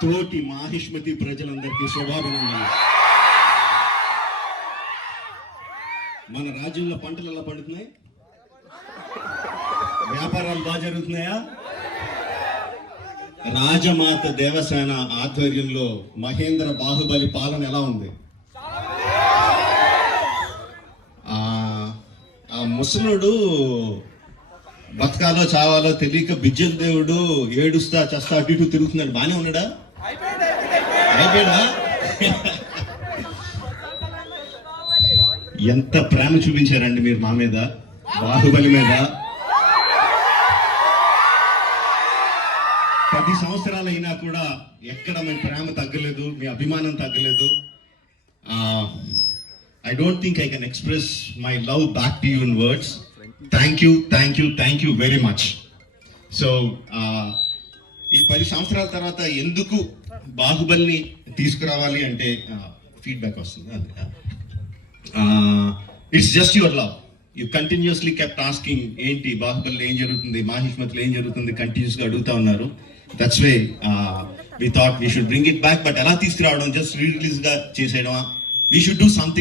తోటి మాహిష్మతి ప్రజలందరికీ శుభాభినందనలు. మన రాజ్యంలో పంటలు ఎలా పండుతున్నాయి? వ్యాపారాలు బాగా జరుగుతున్నాయా? రాజమాత దేవసేన ఆధ్వర్యంలో మహేంద్ర బాహుబలి పాలన ఎలా ఉంది? ఆ ముసలుడు బతకాలో చావాలో తెలియక బిజ్జల దేవుడు ఏడుస్తా చస్తా అటు ఇటు తిరుగుతున్నాడు. బానే ఉన్నాడా? అయిపోయాడా? ఎంత ప్రేమ చూపించారండి మీరు మా మీద, బాహుబలి మీద. 10 సంవత్సరాలు అయినా కూడా ఎక్కడ మీ ప్రేమ తగ్గలేదు, మీ అభిమానం తగ్గలేదు. I don't think I can express my love back to you in words. Thank you very much. So, ఈ 10 సంవత్సరాల తర్వాత ఎందుకు బాహుబలిని తీసుకురావాలి అంటే ఫీడ్బ్యాక్ వస్తుంది. It's just your love. You continuously kept asking ఏంటి బాహుబలిలో ఏం జరుగుతుంది, మాహిష్మతిలో ఏం జరుగుతుంది, కంటిన్యూస్గా అడుగుతా ఉన్నారు. That's way we thought we should bring it back. But ఎలా తీసుకురావడం, జస్ట్ రిలీజ్ గా చేసేయడమా? We should do something